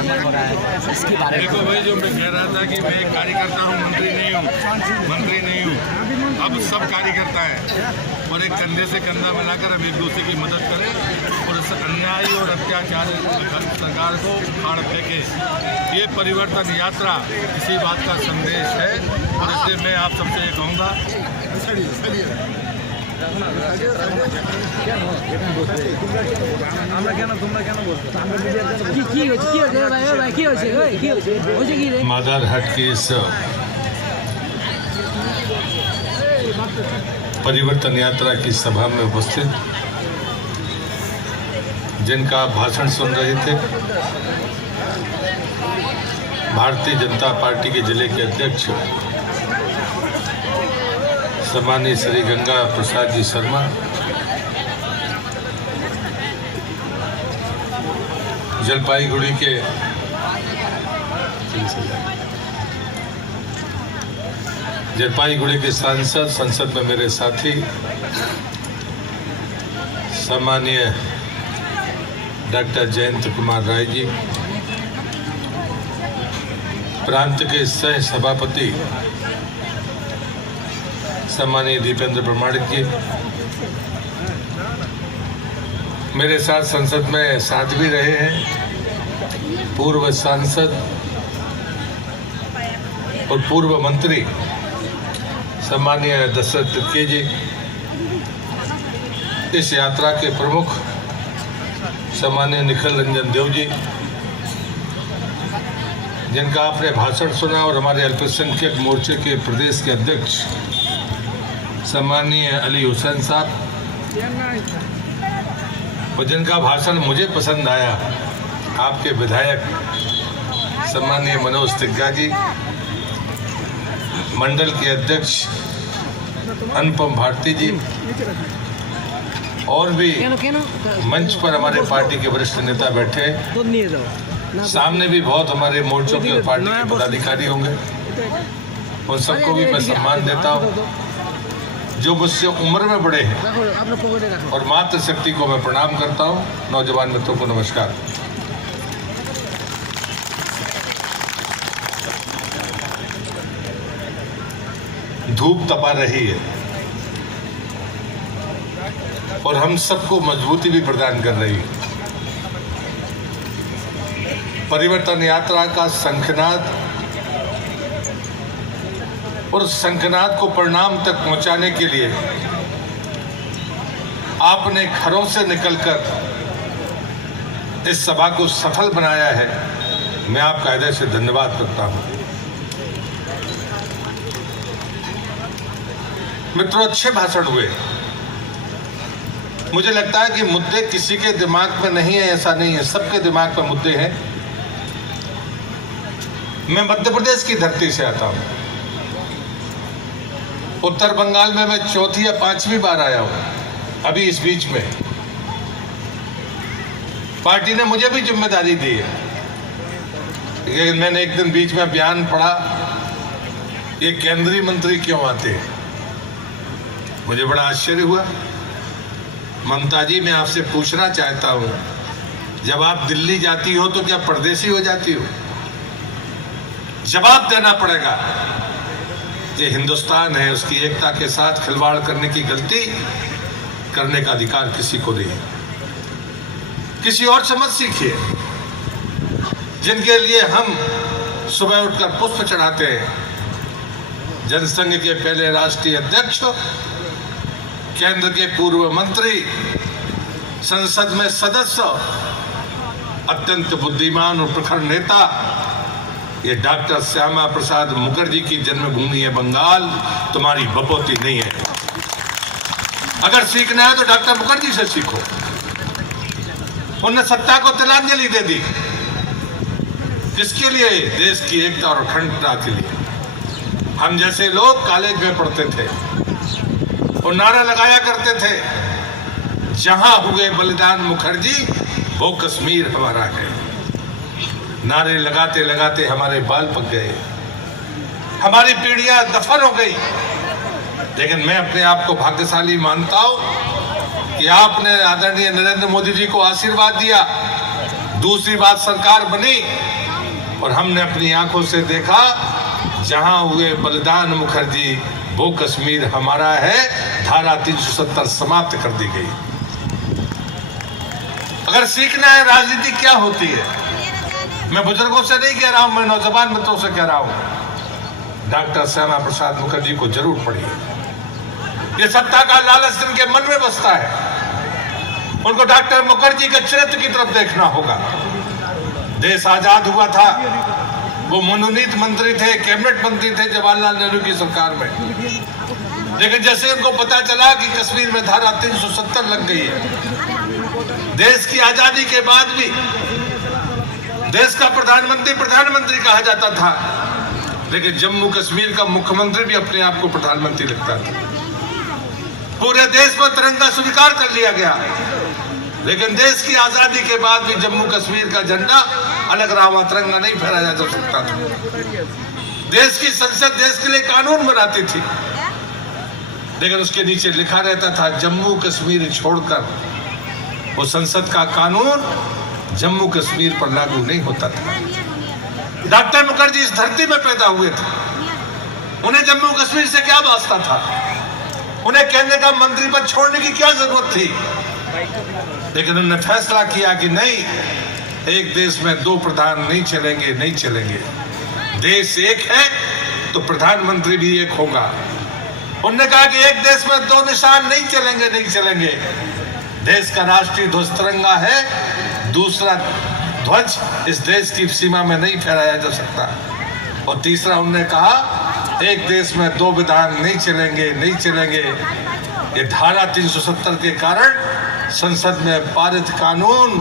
देखो भाई, जो मैं कह रहा था कि मैं एक कार्यकर्ता हूँ, मंत्री नहीं हूँ। अब सब कार्यकर्ता है और एक कंधे से कंधा मिलाकर हम एक दूसरे की मदद करें और इस अन्याय और अत्याचार सरकार को उखाड़ फेंके। ये परिवर्तन यात्रा इसी बात का संदेश है और इसलिए मैं आप सबसे ये कहूँगा, मादार हाट की इस परिवर्तन यात्रा की सभा में उपस्थित जिनका आप भाषण सुन रहे थे, भारतीय जनता पार्टी के जिले के अध्यक्ष सम्मानीय श्री गंगा प्रसाद जी शर्मा, जलपाईगुड़ी के सांसद, संसद में मेरे साथी सम्मानीय डॉक्टर जयंत कुमार राय जी, प्रांत के सह सभापति सम्मानीय दीपेंद्र प्रमाणिक जी, मेरे साथ संसद में साथ भी रहे हैं पूर्व सांसद और पूर्व मंत्री सम्मानीय दशरथ तिर्की जी, इस यात्रा के प्रमुख सम्मानीय निखिल रंजन देव जी, जिनका आपने भाषण सुना, और हमारे अल्पसंख्यक मोर्चे के प्रदेश के अध्यक्ष सम्मानीय अली हुसैन साहब, और जिनका भाषण मुझे पसंद आया आपके विधायक सम्मानीय मनोज तिग्गा जी, मंडल के अध्यक्ष अनुपम भारती जी, और भी मंच पर हमारे पार्टी के वरिष्ठ नेता बैठे, सामने भी बहुत हमारे मोर्चों के और पार्टी के पदाधिकारी होंगे। उन सबको भी मैं सम्मान देता हूँ। जो मुझसे उम्र में बड़े हैं और मातृशक्ति को मैं प्रणाम करता हूँ। नौजवान मित्रों को नमस्कार। धूप तपा रही है और हम सबको मजबूती भी प्रदान कर रही है। परिवर्तन यात्रा का शंखनाद और शंखनाद को परिणाम तक पहुंचाने के लिए आपने घरों से निकलकर इस सभा को सफल बनाया है। मैं आपका हृदय से धन्यवाद करता हूं। मित्रों, अच्छे भाषण हुए। मुझे लगता है कि मुद्दे किसी के दिमाग में नहीं है, ऐसा नहीं है, सबके दिमाग में मुद्दे हैं। मैं मध्य प्रदेश की धरती से आता हूं। उत्तर बंगाल में मैं चौथी या पांचवी बार आया हूं। अभी इस बीच में पार्टी ने मुझे भी जिम्मेदारी दी है। लेकिन मैंने एक दिन बीच में बयान पढ़ा, ये केंद्रीय मंत्री क्यों आते हैं। मुझे बड़ा आश्चर्य हुआ। ममता जी, मैं आपसे पूछना चाहता हूं, जब आप दिल्ली जाती हो तो क्या परदेसी हो जाती हो? जवाब देना पड़ेगा। ये हिंदुस्तान है, उसकी एकता के साथ खिलवाड़ करने की गलती करने का अधिकार किसी को नहीं है। किसी और से मत सीखिए। जिनके लिए हम सुबह उठकर पुष्प चढ़ाते हैं, जनसंघ के पहले राष्ट्रीय अध्यक्ष, केंद्र के पूर्व मंत्री, संसद में सदस्य, अत्यंत बुद्धिमान और प्रखर नेता, ये डॉक्टर श्यामा प्रसाद मुखर्जी की जन्मभूमि है बंगाल, तुम्हारी बपोती नहीं है। अगर सीखना है तो डॉक्टर मुखर्जी से सीखो। उन्होंने सत्ता को तिलांजलि दे दी। किसके लिए? देश की एकता और अखंडता के लिए। हम जैसे लोग कॉलेज में पढ़ते थे और नारा लगाया करते थे, जहां हुए बलिदान मुखर्जी वो कश्मीर हमारा है। नारे लगाते लगाते हमारे बाल पक गए, हमारी पीढ़ियां दफन हो गई। लेकिन मैं अपने आप को भाग्यशाली मानता हूं कि आपने आदरणीय नरेंद्र मोदी जी को आशीर्वाद दिया। दूसरी बात, सरकार बनी और हमने अपनी आंखों से देखा जहां हुए बलिदान मुखर्जी वो कश्मीर हमारा है। धारा 370 समाप्त कर दी गई। अगर सीखना है राजनीति क्या होती है, मैं बुजुर्गों से नहीं कह रहा हूं, मैं नौजवान मित्रों से कह रहा हूं, डॉक्टर श्यामा प्रसाद मुखर्जी को जरूर पढ़िए। ये सत्ता का लालच जिनके मन में बसता है उनको डॉक्टर मुखर्जी के चरित्र की तरफ देखना होगा। देश आजाद हुआ था, वो मनोनीत मंत्री थे, कैबिनेट मंत्री थे जवाहरलाल नेहरू की सरकार में। लेकिन जैसे उनको पता चला कि कश्मीर में धारा 370 लग गई है, देश की आजादी के बाद भी देश का प्रधानमंत्री कहा जाता था, लेकिन जम्मू कश्मीर का मुख्यमंत्री भी अपने आप को प्रधानमंत्री लगता था। पूरे देश में तिरंगा स्वीकार कर लिया गया, लेकिन देश की आजादी के बाद भी जम्मू कश्मीर का झंडा अलग रहा, वहां तिरंगा नहीं फहराया जा सकता था। देश की संसद देश के लिए कानून बनाती थी, लेकिन उसके नीचे लिखा रहता था जम्मू कश्मीर छोड़कर। वो संसद का कानून जम्मू कश्मीर पर लागू नहीं होता था। डॉक्टर मुखर्जी इस धरती में पैदा हुए थे, उन्हें जम्मू कश्मीर से क्या वास्ता था? उन्हें कहने का मंत्री पद छोड़ने की क्या जरूरत थी? लेकिन उन्होंने फैसला किया कि नहीं, एक देश में दो प्रधान नहीं चलेंगे। देश एक है तो प्रधानमंत्री भी एक होगा। उन्होंने कहा कि एक देश में दो निशान नहीं चलेंगे। देश का राष्ट्रीय ध्वज तिरंगा है, दूसरा ध्वज इस देश की सीमा में नहीं फहराया जा सकता। और तीसरा उन्होंने कहा एक देश में दो विधान नहीं चलेंगे। ये धारा 370 के कारण संसद में पारित कानून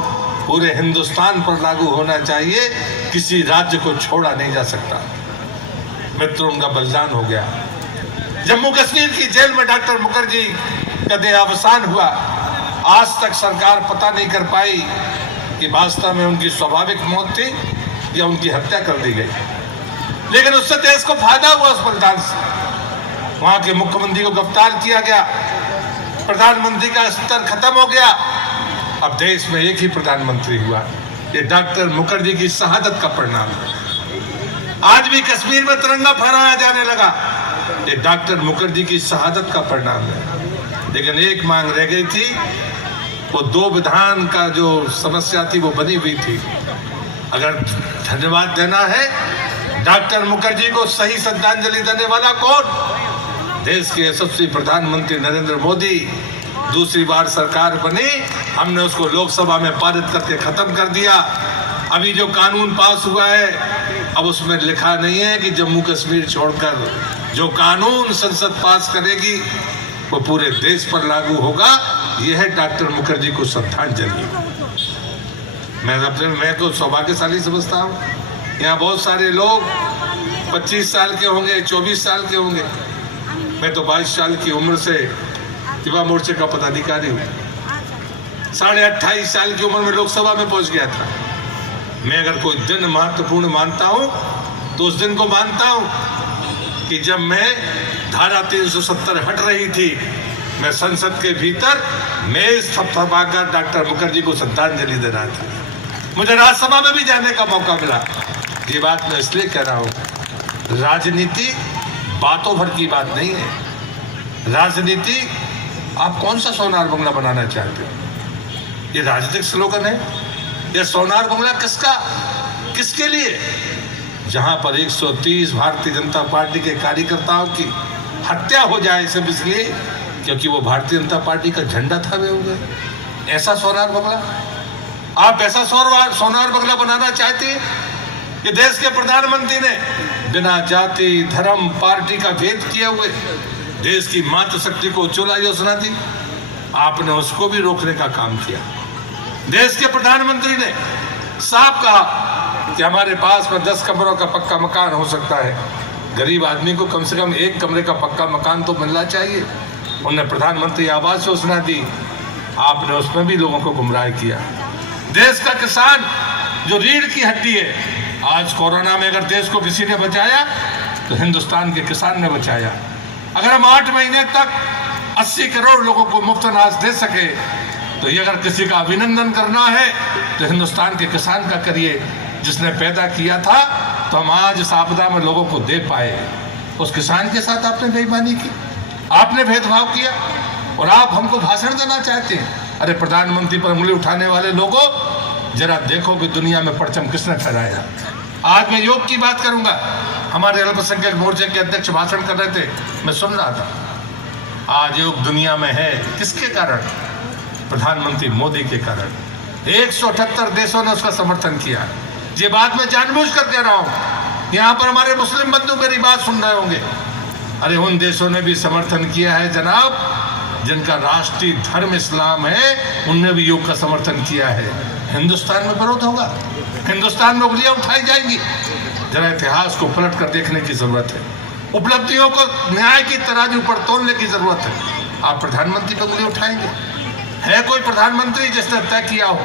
पूरे हिंदुस्तान पर लागू होना चाहिए, किसी राज्य को छोड़ा नहीं जा सकता। मित्रों, उनका बलिदान हो गया। जम्मू कश्मीर की जेल में डॉक्टर मुखर्जी का देहावसान हुआ। आज तक सरकार पता नहीं कर पाई कि वास्तव में उनकी स्वाभाविक मौत थी या उनकी हत्या कर दी गई, लेकिन उससे देश को फायदा हुआ। उस बलिदान से वहां के मुख्यमंत्री को गिरफ्तार किया गया, प्रधानमंत्री का स्तर खत्म हो गया, अब देश में एक ही प्रधानमंत्री हुआ। ये डॉक्टर मुखर्जी की शहादत का परिणाम है। आज भी कश्मीर में तिरंगा फहराया जाने लगा, ये डॉक्टर मुखर्जी की शहादत का परिणाम है। लेकिन एक मांग रह गई थी, वो दो विधान का जो समस्या थी वो बनी हुई थी। अगर धन्यवाद देना है डॉक्टर मुखर्जी को, सही श्रद्धांजलि देने वाला कौन? देश के यशस्वी प्रधानमंत्री नरेंद्र मोदी। दूसरी बार सरकार बनी, हमने उसको लोकसभा में पारित करके खत्म कर दिया। अभी जो कानून पास हुआ है, अब उसमें लिखा नहीं है कि जम्मू कश्मीर छोड़कर जो कानून संसद पास करेगी वो पूरे देश पर लागू होगा। यह है डॉक्टर मुखर्जी को श्रद्धांजलि। मैं को सौभाग्यशाली समझता हूँ। यहाँ बहुत सारे लोग 25 साल के होंगे, 24 साल के होंगे। मैं तो 22 साल की उम्र से युवा मोर्चे का पदाधिकारी हूँ। 28.5 साल की उम्र में लोकसभा में पहुंच गया था। मैं अगर कोई दिन महत्वपूर्ण मानता हूँ तो उस दिन को मानता हूँ कि जब मैं धारा 370 हट रही थी, मैं संसद के भीतर मेज थपथपाकर डॉक्टर मुखर्जी को श्रद्धांजलि देना था। मुझे राज्यसभा में भी जाने का मौका मिला। ये बात मैं इसलिए कह रहा हूँ, राजनीति बातों भर की बात नहीं है। राजनीति आप कौन सा सोनार बंगला बनाना चाहते हो? ये राजनीतिक स्लोगन है। ये सोनार बंगला किसका, किसके लिए? जहां पर 130 भारतीय जनता पार्टी के कार्यकर्ताओं की हत्या हो जाए सिर्फ इसलिए क्योंकि वो भारतीय जनता पार्टी का झंडा थामे हुए। ऐसा सोनार बंगला, आप ऐसा सोनार बंगला बनाना चाहते हैं? कि देश के प्रधानमंत्री ने बिना जाति धर्म पार्टी का भेद किए हुए देश की मातृशक्ति को चुला योजना दी, आपने उसको भी रोकने का काम किया। देश के प्रधानमंत्री ने साफ कहा कि हमारे पास में 10 कमरों का पक्का मकान हो सकता है, गरीब आदमी को कम से कम 1 कमरे का पक्का मकान तो मिलना चाहिए। उन्होंने प्रधानमंत्री आवास योजना दी, आपने उसमें भी लोगों को गुमराह किया। देश का किसान जो रीढ़ की हड्डी है, आज कोरोना में अगर देश को किसी ने बचाया तो हिंदुस्तान के किसान ने बचाया। अगर हम 8 महीने तक 80 करोड़ लोगों को मुफ्त अनाज दे सके तो ये अगर किसी का अभिनंदन करना है तो हिंदुस्तान के किसान का करिए। जिसने पैदा किया था, तो हम आज इस आपदा में लोगों को दे पाए। उस किसान के साथ आपने बेईमानी की, आपने भेदभाव किया, और आप हमको भाषण देना चाहते हैं। अरे प्रधानमंत्री पर उंगली उठाने वाले लोगों, जरा देखो कि दुनिया में परचम किसने फहराया। आज मैं योग की बात करूंगा। हमारे अल्पसंख्यक मोर्चे के अध्यक्ष भाषण कर रहे थे, मैं सुन रहा था। आज योग दुनिया में है किसके कारण? प्रधानमंत्री मोदी के कारण। 178 देशों ने उसका समर्थन किया। ये बात मैं जानबूझ कर कह रहा हूं। यहाँ पर हमारे मुस्लिम बंधु मेरी बात सुन रहे होंगे। अरे उन देशों ने भी समर्थन किया है जनाब, जिनका राष्ट्रीय धर्म इस्लाम है, उनने भी योग का समर्थन किया है। हिंदुस्तान में विरोध होगा, हिंदुस्तान में उंगलियां उठाई जाएंगी। जरा इतिहास को पलट कर देखने की जरूरत है, उपलब्धियों को न्याय की तराजू पर तोलने की जरूरत है। आप प्रधानमंत्री पर उंगली उठाएंगे? है कोई प्रधानमंत्री जिसने तय किया हो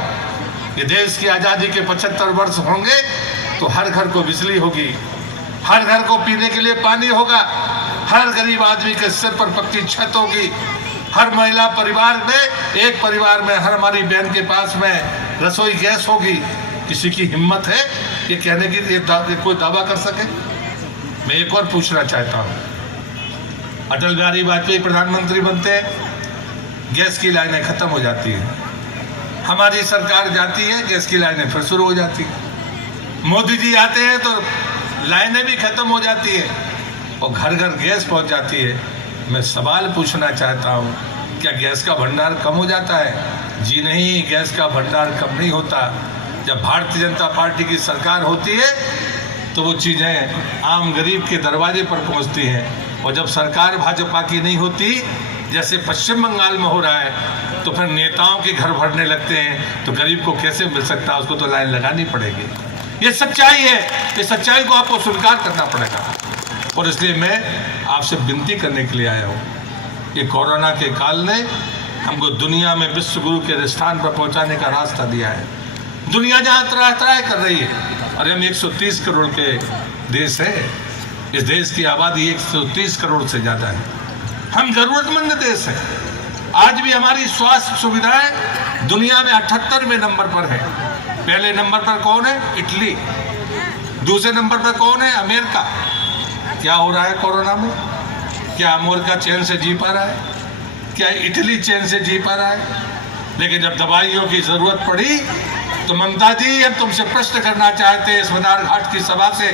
कि देश की आजादी के 75 वर्ष होंगे तो हर घर को बिजली होगी, हर घर को पीने के लिए पानी होगा, हर गरीब आदमी के सिर पर पक्की छत होगी, हर महिला परिवार में, एक परिवार में हर हमारी बहन के पास में रसोई गैस होगी? किसी की हिम्मत है ये कहने की कोई दावा कर सके? मैं एक और पूछना चाहता हूं, अटल बिहारी वाजपेयी प्रधानमंत्री बनते हैं, गैस की लाइनें खत्म हो जाती है। हमारी सरकार जाती है, गैस की लाइनें फिर शुरू हो जाती है। मोदी जी आते हैं तो लाइनें भी खत्म हो जाती है और घर घर गैस पहुंच जाती है। मैं सवाल पूछना चाहता हूं, क्या गैस का भंडार कम हो जाता है? जी नहीं, गैस का भंडार कम नहीं होता। जब भारतीय जनता पार्टी की सरकार होती है तो वो चीज़ें आम गरीब के दरवाजे पर पहुंचती हैं, और जब सरकार भाजपा की नहीं होती, जैसे पश्चिम बंगाल में हो रहा है, तो फिर नेताओं के घर भरने लगते हैं, तो गरीब को कैसे मिल सकता है? उसको तो लाइन लगानी पड़ेगी। ये सच्चाई है, इस सच्चाई को आपको स्वीकार करना पड़ेगा। और इसलिए मैं आपसे विनती करने के लिए आया हूँ, ये कोरोना के काल ने हमको दुनिया में विश्व गुरु के स्थान पर पहुँचाने का रास्ता दिया है। दुनिया जहाँ त्राह त्राह कर रही है, अरे हम 130 करोड़ के देश है, इस देश की आबादी 130 करोड़ से ज़्यादा है, हम जरूरतमंद देश हैं। आज भी हमारी स्वास्थ्य सुविधाएं दुनिया में 78वें नंबर पर है। पहले नंबर पर कौन है? इटली। दूसरे नंबर पर कौन है? अमेरिका। क्या हो रहा है कोरोना में? क्या अमेरिका चैन से जी पा रहा है? क्या इटली चैन से जी पा रहा है? लेकिन जब दवाइयों की जरूरत पड़ी तो ममता जी, हम तुमसे प्रश्न करना चाहते हैं इस मदार घाट की सभा से,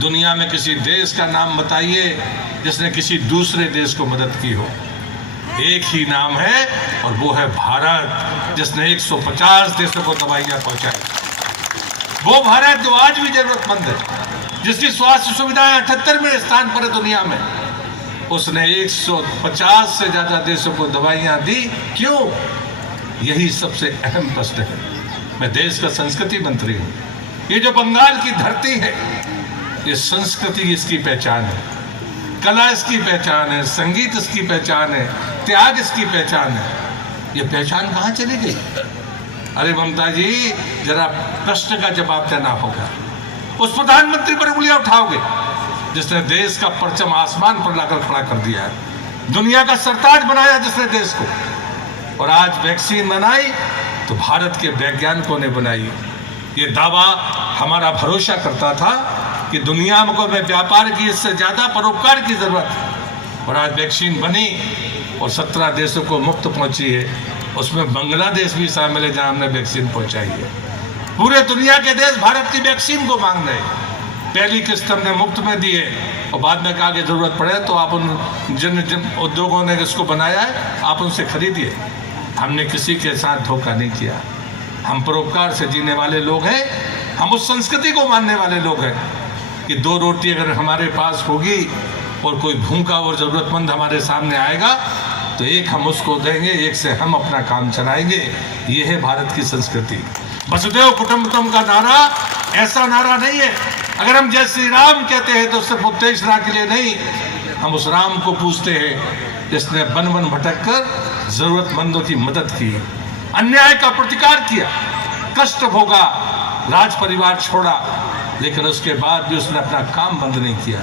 दुनिया में किसी देश का नाम बताइए जिसने किसी दूसरे देश को मदद की हो। एक ही नाम है और वो है भारत, जिसने 150 देशों को दवाइयाँ पहुंचाई। वो भारत जो आज भी जरूरतमंद है, जिसकी स्वास्थ्य सुविधाएं 78वें स्थान पर है दुनिया में, उसने 150 से ज्यादा देशों को दवाइयाँ दी। क्यों? यही सबसे अहम प्रश्न है। मैं देश का संस्कृति मंत्री हूँ। ये जो बंगाल की धरती है, ये संस्कृति इसकी पहचान है, कला इसकी पहचान है, संगीत इसकी पहचान है, त्याग इसकी पहचान है। ये पहचान कहाँ चली गई? अरे ममता जी, जरा प्रश्न का जवाब देना होगा। उस प्रधानमंत्री पर उंगलियां उठाओगे जिसने देश का परचम आसमान पर लाकर खड़ा कर दिया है, दुनिया का सरताज बनाया जिसने देश को। और आज वैक्सीन बनाई तो भारत के वैज्ञानिकों ने बनाई। ये दावा हमारा भरोसा करता था कि दुनिया को में व्यापार की इससे ज़्यादा परोपकार की ज़रूरत है। और आज वैक्सीन बनी और 17 देशों को मुफ्त पहुंची है, उसमें बांग्लादेश भी शामिल है जहां हमने वैक्सीन पहुंचाई है। पूरे दुनिया के देश भारत की वैक्सीन को मांग रहे हैं। पहली किस्त हमने मुफ्त में दी है और बाद में कहा कि जरूरत पड़े तो आप उन जिन उद्योगों ने इसको बनाया है आप उनसे खरीदिए। हमने किसी के साथ धोखा नहीं किया। हम परोपकार से जीने वाले लोग हैं, हम उस संस्कृति को मानने वाले लोग हैं कि 2 रोटी अगर हमारे पास होगी और कोई भूखा और ज़रूरतमंद हमारे सामने आएगा तो एक हम उसको देंगे, एक से हम अपना काम चलाएंगे। ये है भारत की संस्कृति। वसुदेव कुटुंबकम का नारा ऐसा नारा नहीं है। अगर हम जय श्री राम कहते हैं तो सिर्फ उत्तेजना के लिए नहीं, हम उस राम को पूछते हैं जिसने वन वन भटक कर जरूरतमंदों की मदद की, अन्याय का प्रतिकार किया, कष्ट भोगा, राज परिवार छोड़ा, लेकिन उसके बाद भी उसने अपना काम बंद नहीं किया।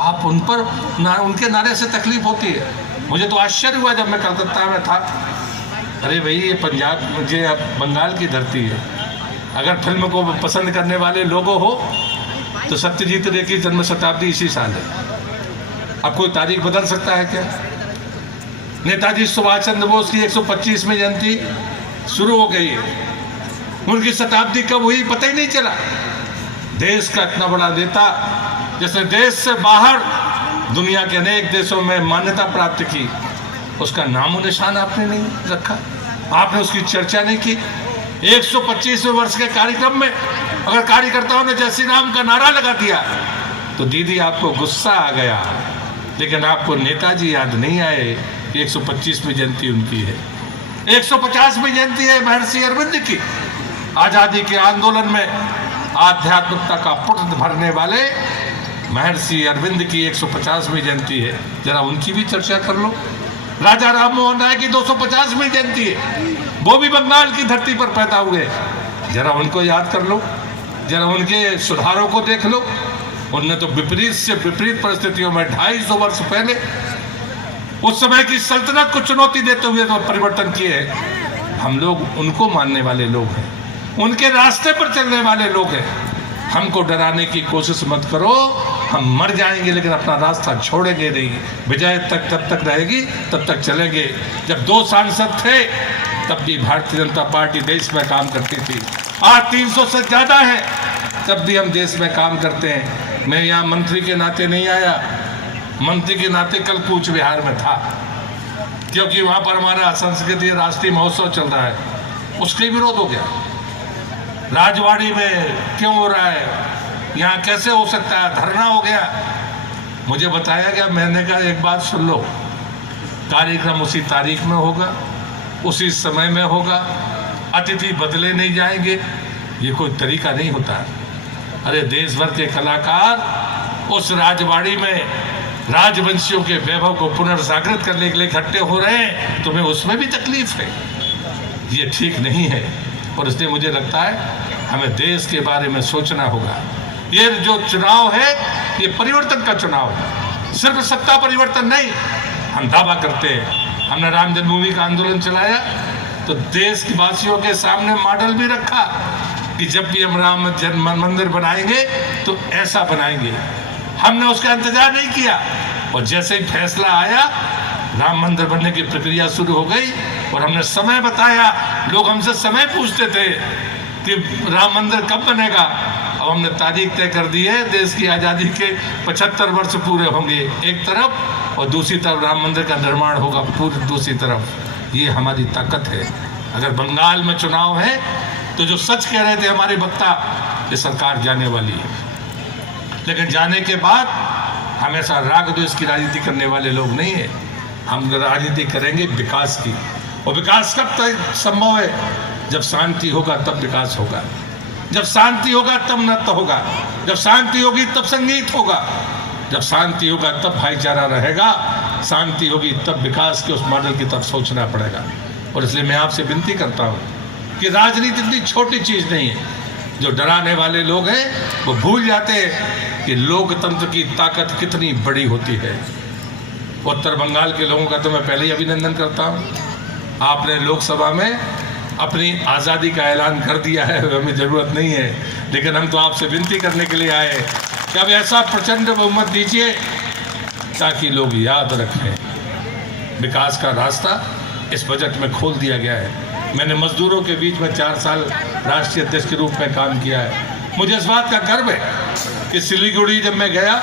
आप उन पर उनके नारे से तकलीफ होती है। मुझे तो आश्चर्य हुआ जब मैं कलकत्ता में था। अरे भाई, ये पंजाब, ये बंगाल की धरती है, अगर फिल्म को पसंद करने वाले लोगों हो तो सत्यजीत रे की जन्म शताब्दी इसी साल है। अब कोई तारीख बदल सकता है क्या? नेताजी सुभाष चंद्र बोस की 125वीं जयंती शुरू हो गई है, उनकी शताब्दी कब हुई पता ही नहीं चला। देश का इतना बड़ा नेता जिसने देश से बाहर दुनिया के अनेक देशों में मान्यता प्राप्त की, उसका नामो निशान आपने नहीं रखा, आपने उसकी चर्चा नहीं की। 125वें वर्ष के कार्यक्रम में अगर कार्यकर्ताओं ने जय श्री राम का नारा लगा दिया तो दीदी आपको गुस्सा आ गया, लेकिन आपको नेताजी याद नहीं आए। 125वीं जयंती उनकी है। 150वीं जयंती है महर्षि अरविंद की। आजादी के आंदोलन में आध्यात्मिकता का पुट भरने वाले महर्षि अरविंद की 150वीं जयंती है, जरा उनकी भी चर्चा कर लो। राजा राम मोहन राय की 250वीं जयंती है, वो भी बंगाल की धरती पर पैदा हुए, जरा उनको याद कर लो, जरा उनके सुधारों को देख लो। उनने तो विपरीत से विपरीत परिस्थितियों में 250 वर्ष पहले उस समय की सल्तनत को चुनौती देते हुए तो परिवर्तन किए हैं। हम लोग उनको मानने वाले लोग हैं, उनके रास्ते पर चलने वाले लोग हैं। हमको डराने की कोशिश मत करो, हम मर जाएंगे लेकिन अपना रास्ता छोड़ेंगे नहीं। विजय तक तब तक रहेगी, तब तक चलेंगे। जब 2 सांसद थे तब भी भारतीय जनता पार्टी देश में काम करती थी। आज 300 से ज़्यादा है, तब भी हम देश में काम करते हैं। मैं यहाँ मंत्री के नाते नहीं आया, मंत्री के नाते कल कूच बिहार में था, क्योंकि वहाँ पर हमारा संस्कृति राष्ट्रीय महोत्सव चल रहा है, उसके विरोध हो गया। राजवाड़ी में क्यों हो रहा है, यहाँ कैसे हो सकता है, धरना हो गया। मुझे बताया गया, मैंने कहा एक बात सुन लो, कार्यक्रम उसी तारीख में होगा, उसी समय में होगा, अतिथि बदले नहीं जाएंगे, ये कोई तरीका नहीं होता। अरे देश भर के कलाकार उस राजवाड़ी में राजवंशियों के वैभव को पुनर्जागृत करने के लिए इकट्ठे हो रहे हैं, तुम्हें उसमें भी तकलीफ है, ये ठीक नहीं है। और इसलिए मुझे लगता है हमें देश के बारे में सोचना होगा। ये जो चुनाव है ये परिवर्तन का चुनाव है, सिर्फ सत्ता परिवर्तन नहीं। हम दावा करते हैं, हमने राम जन्मभूमि का आंदोलन चलाया तो देश के वासियों के सामने मॉडल भी रखा कि जब भी हम राम जन्म मंदिर बनाएंगे तो ऐसा बनाएंगे। हमने उसका इंतजार नहीं किया और जैसे ही फैसला आया, राम मंदिर बनने की प्रक्रिया शुरू हो गई और हमने समय बताया। लोग हमसे समय पूछते थे कि राम मंदिर कब बनेगा, अब हमने तारीख तय कर दी है। देश की आज़ादी के 75 वर्ष पूरे होंगे एक तरफ और दूसरी तरफ राम मंदिर का निर्माण होगा पूरी दूसरी तरफ। ये हमारी ताकत है। अगर बंगाल में चुनाव है तो जो सच कह रहे थे हमारे वक्ता, ये सरकार जाने वाली है, लेकिन जाने के बाद हमेशा राग द्वेष की राजनीति करने वाले लोग नहीं है। हम राजनीति करेंगे विकास की, और विकास कब तक संभव है? जब शांति होगा तब विकास होगा, जब शांति होगा तब नृत्य होगा, जब शांति होगी तब संगीत होगा, जब शांति होगा तब भाईचारा रहेगा, शांति होगी तब विकास के उस मॉडल की तरफ सोचना पड़ेगा। और इसलिए मैं आपसे विनती करता हूँ कि राजनीति इतनी छोटी चीज़ नहीं है। जो डराने वाले लोग हैं वो भूल जाते हैं कि लोकतंत्र की ताकत कितनी बड़ी होती है। उत्तर बंगाल के लोगों का तो मैं पहले ही अभिनंदन करता हूँ। आपने लोकसभा में अपनी आज़ादी का ऐलान कर दिया है, हमें ज़रूरत नहीं है, लेकिन हम तो आपसे विनती करने के लिए आए कि अब ऐसा प्रचंड बहुमत दीजिए ताकि लोग याद रखें। विकास का रास्ता इस बजट में खोल दिया गया है। मैंने मजदूरों के बीच में 4 साल राष्ट्रीय अध्यक्ष के रूप में काम किया है। मुझे इस बात का गर्व है कि सिलीगुड़ी जब मैं गया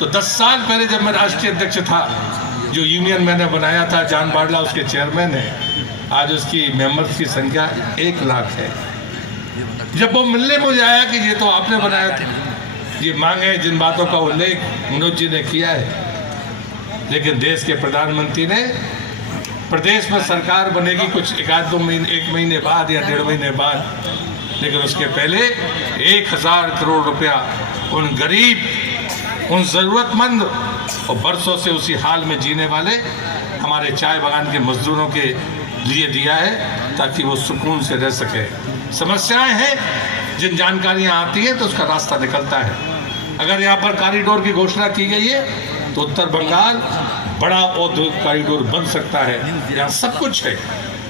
तो 10 साल पहले जब मैं राष्ट्रीय अध्यक्ष था, जो यूनियन मैंने बनाया था, जान बाडला उसके चेयरमैन है, आज उसकी मेंबर्स की संख्या 1 लाख है। जब वो मिलने मुझे आया कि ये तो आपने बनाया था, ये मांगे जिन बातों का उल्लेख मनोज जी ने किया है, लेकिन देश के प्रधानमंत्री ने प्रदेश में सरकार बनेगी कुछ 1 महीने बाद या 1.5 महीने बाद, लेकिन उसके पहले 1000 करोड़ रुपया उन गरीब, उन ज़रूरतमंद और बरसों से उसी हाल में जीने वाले हमारे चाय बागान के मजदूरों के लिए दिया है ताकि वो सुकून से रह सके। समस्याएं हैं, जिन जानकारियां आती हैं तो उसका रास्ता निकलता है। अगर यहाँ पर कॉरिडोर की घोषणा की गई है तो उत्तर बंगाल बड़ा औद्योगिक कॉरिडोर बन सकता है। यहाँ सब कुछ है,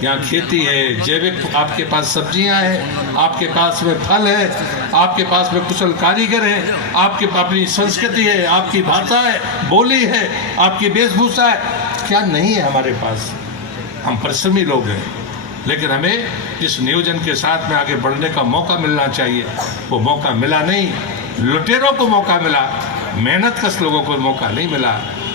यहाँ खेती है, जैविक आपके पास सब्जियां हैं, आपके पास में फल है, आपके पास में कुशल कारीगर है, आपके पास अपनी संस्कृति है, आपकी भाषा है, बोली है, आपकी वेशभूषा है। क्या नहीं है हमारे पास? हम परिश्रमी लोग हैं, लेकिन हमें जिस नियोजन के साथ में आगे बढ़ने का मौका मिलना चाहिए वो मौका मिला नहीं। लुटेरों को मौका मिला, मेहनतकश लोगों को मौका नहीं मिला।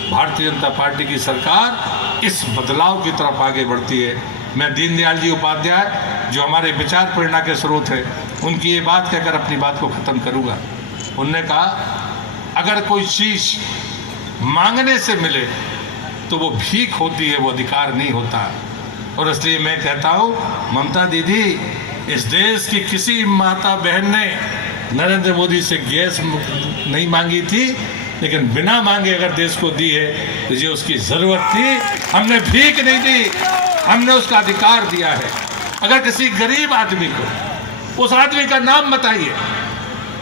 भारतीय जनता पार्टी की सरकार इस बदलाव की तरफ आगे बढ़ती है। मैं दीनदयाल जी उपाध्याय जो हमारे विचार प्रेरणा के स्रोत है, उनकी ये बात कहकर अपनी बात को ख़त्म करूँगा। उनने कहा अगर कोई चीज़ मांगने से मिले तो वो भीख होती है, वो अधिकार नहीं होता। और इसलिए मैं कहता हूँ ममता दीदी, इस देश की किसी माता बहन ने नरेंद्र मोदी से गैस नहीं मांगी थी, लेकिन बिना मांगे अगर देश को दी है तो ये उसकी ज़रूरत थी। हमने भीख नहीं दी, हमने उसका अधिकार दिया है। अगर किसी गरीब आदमी को, उस आदमी का नाम बताइए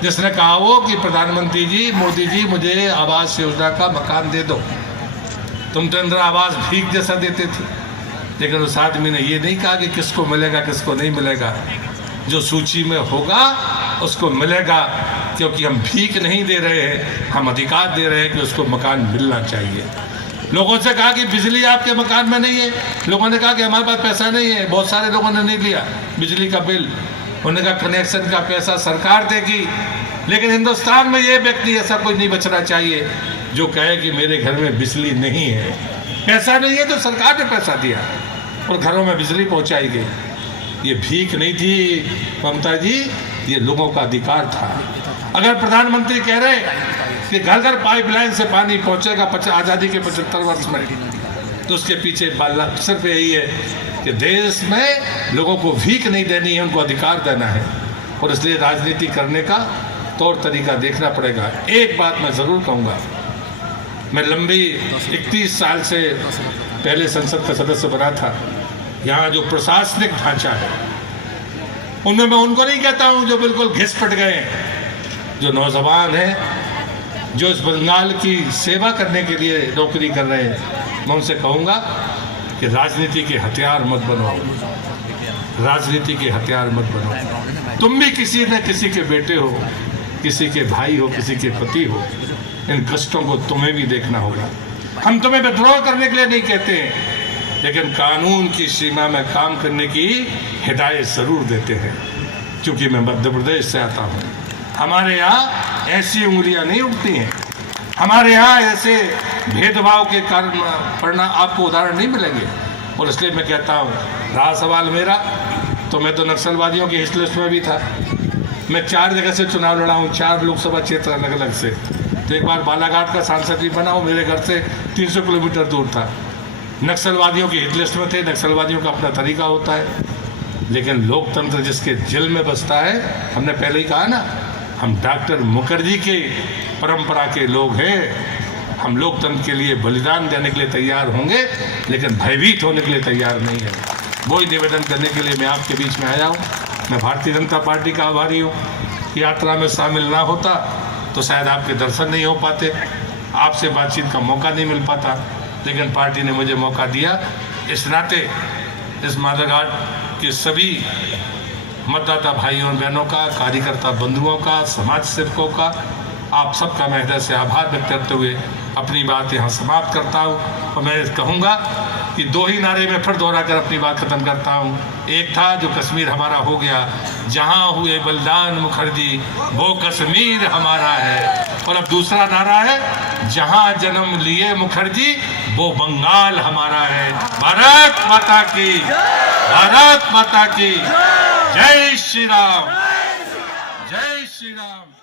जिसने कहा हो कि प्रधानमंत्री जी, मोदी जी मुझे आवास योजना का मकान दे दो। तुम तो इंदिरा आवास भीख जैसा देते थे, लेकिन उस आदमी ने ये नहीं कहा कि किसको मिलेगा किसको नहीं मिलेगा। जो सूची में होगा उसको मिलेगा, क्योंकि हम भीख नहीं दे रहे हैं, हम अधिकार दे रहे हैं कि उसको मकान मिलना चाहिए। लोगों से कहा कि बिजली आपके मकान में नहीं है, लोगों ने कहा कि हमारे पास पैसा नहीं है। बहुत सारे लोगों ने नहीं लिया बिजली का बिल, उन्होंने कहा कनेक्शन का पैसा सरकार देगी। लेकिन हिंदुस्तान में ये व्यक्ति ऐसा कोई नहीं बचना चाहिए जो कहे कि मेरे घर में बिजली नहीं है। पैसा नहीं है तो सरकार ने पैसा दिया और घरों में बिजली पहुंचाई गई। ये भीख नहीं थी ममता जी, ये लोगों का अधिकार था। अगर प्रधानमंत्री कह रहे कि घर घर पाइपलाइन से पानी पहुंचेगा आज़ादी के 75 वर्ष में, तो उसके पीछे सिर्फ यही है कि देश में लोगों को भीख नहीं देनी है, उनको अधिकार देना है। और इसलिए राजनीति करने का तौर तरीका देखना पड़ेगा। एक बात मैं ज़रूर कहूँगा, मैं लंबी 31 साल से पहले संसद का सदस्य बना था। यहाँ जो प्रशासनिक ढांचा है उनमें मैं उनको नहीं कहता हूँ जो बिल्कुल घिस-पिट गए हैं। जो नौजवान हैं, जो इस बंगाल की सेवा करने के लिए नौकरी कर रहे हैं, मैं उनसे कहूँगा कि राजनीति के हथियार मत बनाओ, राजनीति के हथियार मत बनाओ। तुम भी किसी न किसी के बेटे हो, किसी के भाई हो, किसी के पति हो। इन कष्टों को तुम्हें भी देखना होगा। हम तुम्हें विद्रोह करने के लिए नहीं कहते हैं, लेकिन कानून की सीमा में काम करने की हिदायत ज़रूर देते हैं। क्योंकि मैं मध्य प्रदेश से आता हूँ, हमारे यहाँ ऐसी उंगलियाँ नहीं उठती हैं, हमारे यहाँ ऐसे भेदभाव के कारण परिणाम आपको उदाहरण नहीं मिलेंगे। और इसलिए मैं कहता हूँ, रहा सवाल मेरा, तो मैं तो नक्सलवादियों की हिट लिस्ट में भी था। मैं 4 जगह से चुनाव लड़ा हूँ, 4 लोकसभा क्षेत्र अलग अलग से। तो एक बार बालाघाट का सांसद भी बना हूँ, मेरे घर से 300 किलोमीटर दूर था। नक्सलवादियों की हिट लिस्ट में थे। नक्सलवादियों का अपना तरीका होता है, लेकिन लोकतंत्र जिसके दिल में बसता है, हमने पहले ही कहा ना, हम डॉक्टर मुखर्जी के परंपरा के लोग हैं। हम लोकतंत्र के लिए बलिदान देने के लिए तैयार होंगे, लेकिन भयभीत होने के लिए तैयार नहीं है। वही निवेदन करने के लिए मैं आपके बीच में आया हूँ। मैं भारतीय जनता पार्टी का आभारी हूँ। यात्रा में शामिल ना होता तो शायद आपके दर्शन नहीं हो पाते, आपसे बातचीत का मौका नहीं मिल पाता, लेकिन पार्टी ने मुझे मौका दिया। इस नाते इस माधवघाट के सभी मतदाता भाइयों और बहनों का, कार्यकर्ता बंधुओं का, समाज सेवकों का, आप सबका मैं हृदय से आभार व्यक्त करते हुए अपनी बात यहाँ समाप्त करता हूँ। और मैं कहूँगा कि 2 ही नारे में फिर दोहरा कर अपनी बात खत्म करता हूँ। एक था जो कश्मीर हमारा हो गया, जहाँ हुए बलिदान मुखर्जी वो कश्मीर हमारा है। और अब दूसरा नारा है, जहाँ जन्म लिए मुखर्जी वो बंगाल हमारा है। भारत माता की, भारत माता की जय श्री राम, जय श्री राम।